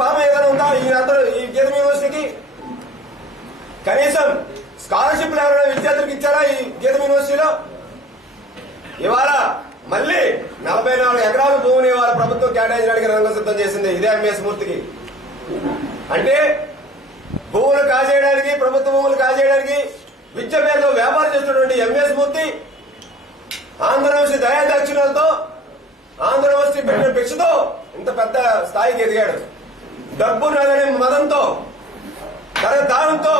పాపం ఏదైనా ఉందా ఈ గీతం యూనివర్సిటీకి? కనీసం స్కాలర్షిప్లు ఎవరైనా విద్యార్థులకు ఇచ్చారా ఈ గీతం యూనివర్సిటీలో? ఇవాళ మళ్లీ 44 ఎకరాల భూమిని ఇవాళ ప్రభుత్వం కేటాయించడానికి రంగం సిద్ధం చేసింది ఇదే ఎంఎస్ మూర్తికి. అంటే భూములు కాజేయడానికి, ప్రభుత్వ భూములు కాజేయడానికి విద్య పేరుతో వ్యాపారం చేస్తున్నటువంటి ఎంఎస్ మూర్తి ఆంధ్ర యూనివర్సిటీ దయాదక్షిణలతో, ఆంధ్ర యూనివర్సిటీ పెట్టిన భిక్షతో ఇంత పెద్ద స్థాయికి ఎదిగాడు. డబ్బు నగని మదంతో, దానంతో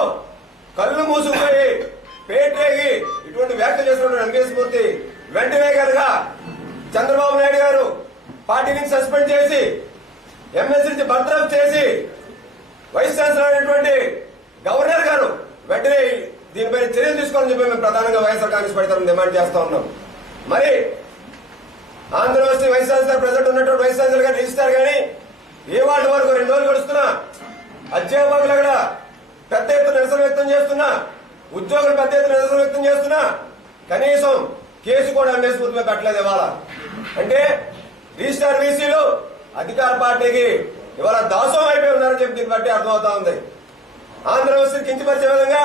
కళ్ళు మూసుకుపోయి పేటరేగి ఇటువంటి వ్యాఖ్యలు చేస్తున్న ఎంఎస్ మూర్తి వెంటనే కనుక చంద్రబాబు నాయుడు గారు పార్టీ నుంచి సస్పెండ్ చేసి ఎంఎస్ నుంచి బర్తరఫ్ చేసి వైస్ ఛాన్సలర్ అయినటువంటి గవర్నర్ గారు వెంటనే దీనిపై చర్యలు తీసుకోవాలని చెప్పి మేము ప్రధానంగా వైఎస్ఆర్ కాంగ్రెస్ పార్టీ తరఫున డిమాండ్ చేస్తా ఉన్నాం. మరి Andhra university vice chancellor president ఉన్నటువంటి వైస్ ఛాన్సలర్ గారు నిలుస్తారు కానీ ఏ వాటి వరకు 2 రోజులు గడుస్తున్నా అధ్యాపకులు అక్కడ పెద్ద ఎత్తున నిరసన వ్యక్తం చేస్తున్నా, ఉద్యోగులు పెద్ద ఎత్తున నిరసన వ్యక్తం చేస్తున్నా కనీసం కేసు కూడా ఎంఎస్ మూర్తి మీద పెట్టలేదు. ఇవాళ అంటే రిజిస్టార్ వీసీలు అధికార పార్టీకి ఇవాళ దాసోహం అయిపోయి ఉన్నారని చెప్పి దీన్ని బట్టి అర్థమవుతా ఉంది. ఆంధ్ర యూనివర్సిటీ కించపరిచే విధంగా,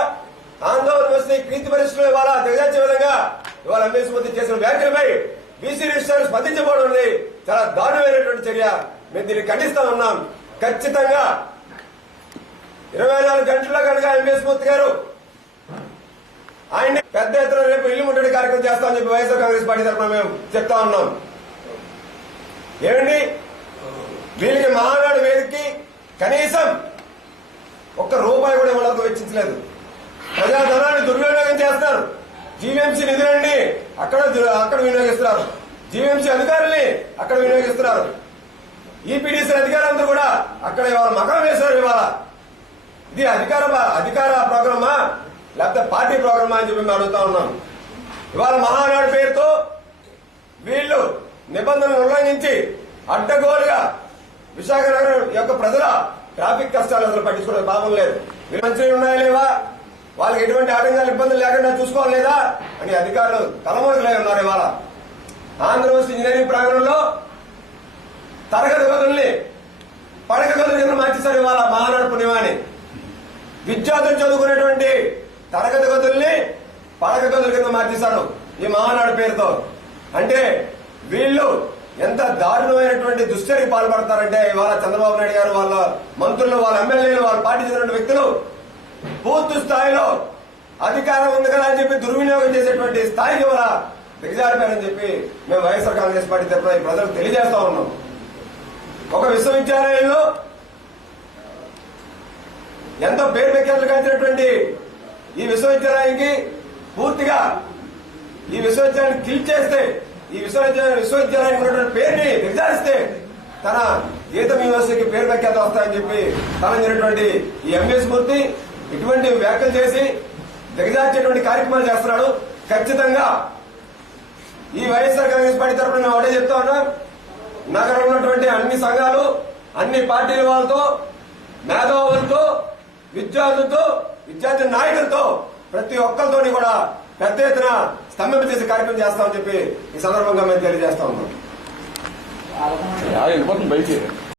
ఆంధ్ర యూనివర్సిటీ కీర్తి పరిస్థితులు ఇవాళ దిగజార్చే విధంగా ఇవాళ ఎంఎస్ మూర్తి చేసిన వ్యాఖ్యలపై బీసీ రిజిస్టార్ స్పందించబోవడం అనేది చాలా దారుణమైనటువంటి చర్య. మేము దీన్ని ఖండిస్తా ఉన్నాం. ఖచ్చితంగా 24 గంటల్లో కనుక ఎంఎస్ మూర్తి గారు ఆయన పెద్ద ఎత్తున రేపు ఇల్లు ముట్టడి కార్యక్రమం చేస్తామని చెప్పి వైఎస్ఆర్ కాంగ్రెస్ పార్టీ తరఫున మేము చెప్తా ఉన్నాం. ఏమండి వీళ్ళకి మహానాడు వేదికకి కనీసం ₹1 కూడా ఇవ్వడానికి వెచ్చించలేదు. ప్రజాధనాన్ని దుర్వినియోగం చేస్తున్నారు. జీవీఎంసీ నిధులన్నీ అక్కడ వినియోగిస్తున్నారు. జీవీఎంసీ అధికారుల్ని అక్కడ వినియోగిస్తున్నారు. ఈపీడీసీ అధికారులందరూ కూడా అక్కడ ఇవాళ మకరం వేశారు. ఇవాళ ఇది అధికార ప్రోగ్రామా లేకపోతే పార్టీ ప్రోగ్రామా అని చెప్పి మేము అడుగుతా ఉన్నాం. ఇవాళ మహానాడు పేరుతో వీళ్లు నిబంధనలు ఉల్లంఘించి అడ్డగోలుగా విశాఖ నగరం యొక్క ప్రజల ట్రాఫిక్ కష్టాలు అసలు పట్టించుకునే పాపం లేదు. మంచిగా ఉన్నాయా లేవా, వాళ్ళకి ఎటువంటి ఆటంకాలు ఇబ్బందులు లేకుండా చూసుకోవాలి లేదా అని అధికారులు తలమోకలై ఉన్నారు. ఇవాళ ఆంధ్ర యూనివర్సిటీ ఇంజనీరింగ్ ప్రాంగణంలో తరగతి గదుల్ని పడక గదుల కింద మార్చేశారు. ఇవాళ మహానాడు పుణ్యమాని విద్యార్థులు చదువుకునేటువంటి తరగతి గదుల్ని పడక గదుల కింద మార్చేశారు ఈ మహానాడు పేరుతో. అంటే వీళ్లు ఎంత దారుణమైనటువంటి దుశ్చర్యకి పాల్పడతారంటే ఇవాళ చంద్రబాబు నాయుడు గారు, వాళ్ళ మంత్రులు, వాళ్ళ ఎమ్మెల్యేలు, వాళ్ళ పార్టీ చెందిన వ్యక్తులు పూర్తి స్థాయిలో అధికారం ఉంది కదా అని చెప్పి దుర్వినియోగం చేసేటువంటి స్థాయికి ఇవాళ దిగజారిపోయారని చెప్పి మేము వైఎస్ఆర్ కాంగ్రెస్ పార్టీ తరఫున ప్రజలకు తెలియజేస్తా ఉన్నాం. ఒక విశ్వవిద్యాలయంలో ఎంతో పేరు ప్రఖ్యాతులు కాల్చినటువంటి ఈ విశ్వవిద్యాలయానికి పూర్తిగా ఈ విశ్వవిద్యాలయాన్ని కిల్ చేస్తే, ఈ విశ్వవిద్యాలయానికి ఉన్నటువంటి పేరుని దిగజారిస్తే తన గీతం యూనివర్సిటీకి పేరు ప్రఖ్యాతులు వస్తాయని చెప్పి తనంచినటువంటి ఈ ఎంఎస్ మూర్తి ఇటువంటి వ్యాఖ్యలు చేసి దిగజార్చేటువంటి కార్యక్రమాలు చేస్తున్నాడు. ఖచ్చితంగా ఈ వైఎస్ఆర్ కాంగ్రెస్ పార్టీ తరఫున మేము ఒకటే చెప్తా ఉన్నాం. నగరంలో ఉన్నటువంటి అన్ని సంఘాలు, అన్ని పార్టీల వాళ్ళతో, మేధావులతో, విద్యార్థులతో, విద్యార్థి నాయకులతో ప్రతి ఒక్కరితోని కూడా పెద్ద ఎత్తున స్తంభింప చేసే కార్యక్రమం చేస్తామని చెప్పి ఈ సందర్భంగా మేము తెలియజేస్తా ఉన్నాం.